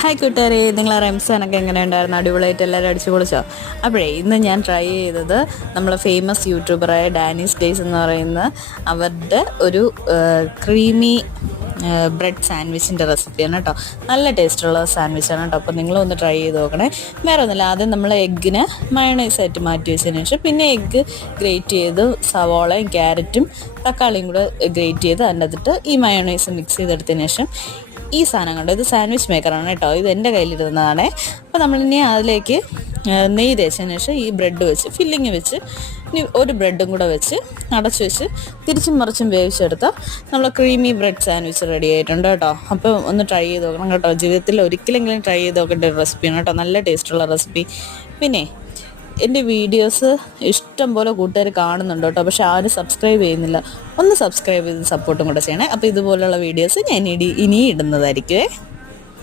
Hi കൂട്ടുകാരെ, നിങ്ങളെ റംസാനൊക്കെ എങ്ങനെ ഉണ്ടായിരുന്നു? അടിപൊളിയായിട്ട് എല്ലാവരും അടിച്ചു പൊളിച്ചോ? അപ്പോഴേ ഇന്ന് ഞാൻ ട്രൈ ചെയ്തത് നമ്മൾ ഫേമസ് യൂട്യൂബറായ ഡാനീസ് ഡേയ്സ് എന്ന് പറയുന്ന അവരുടെ ഒരു ക്രീമി ബ്രെഡ് സാൻഡ്വിച്ചിൻ്റെ റെസിപ്പിയാണ് കേട്ടോ. നല്ല ടേസ്റ്റുള്ള സാൻഡ്വിച്ചാണ് കേട്ടോ. അപ്പോൾ നിങ്ങളൊന്ന് ട്രൈ ചെയ്ത് നോക്കണേ. വേറെ ഒന്നുമില്ല, ആദ്യം നമ്മൾ എഗ്ഗിനെ മയണൈസായിട്ട് മാറ്റി വെച്ചതിന് ശേഷം പിന്നെ എഗ്ഗ് ഗ്രേറ്റ് ചെയ്ത് സവോളയും ക്യാരറ്റും തക്കാളിയും കൂടെ ഗ്രേറ്റ് ചെയ്ത് അതിനകത്തിട്ട് ഈ മയോണൈസ് മിക്സ് ചെയ്തെടുത്തതിന് ശേഷം ഈ സാധനം കണ്ടോ, ഇത് സാൻഡ്വിച്ച് മേക്കറാണ് കേട്ടോ, ഇത് എൻ്റെ കയ്യിലിരുന്നതാണ്. അപ്പോൾ നമ്മളിനി അതിലേക്ക് നെയ്യ് തേച്ചതിന് ശേഷം ഈ ബ്രെഡ് വെച്ച് ഫില്ലിങ് വെച്ച് ഇനി ഒരു ബ്രെഡും കൂടെ വെച്ച് അടച്ചു വെച്ച് തിരിച്ചും മറിച്ചും വേവിച്ചെടുത്താൽ നമ്മൾ ക്രീമി ബ്രെഡ് സാൻഡ്വിച്ച് റെഡി ആയിട്ടുണ്ട് കേട്ടോ. അപ്പോൾ ഒന്ന് ട്രൈ ചെയ്ത് നോക്കണം കേട്ടോ. ജീവിതത്തിൽ ഒരിക്കലെങ്കിലും ട്രൈ ചെയ്ത് നോക്കേണ്ട ഒരു റെസിപ്പിയാണ് കേട്ടോ, നല്ല ടേസ്റ്റുള്ള റെസിപ്പി. പിന്നെ എൻ്റെ വീഡിയോസ് ഇഷ്ടം പോലെ കൂട്ടുകാർ കാണുന്നുണ്ട് കേട്ടോ, പക്ഷെ ആരും സബ്സ്ക്രൈബ് ചെയ്യുന്നില്ല. ഒന്ന് സബ്സ്ക്രൈബ് ചെയ്ത് സപ്പോർട്ടും കൂടെ ചെയ്യണേ. അപ്പോൾ ഇതുപോലുള്ള വീഡിയോസ് ഞാൻ ഇനി ഇടുന്നതായിരിക്കുമേ.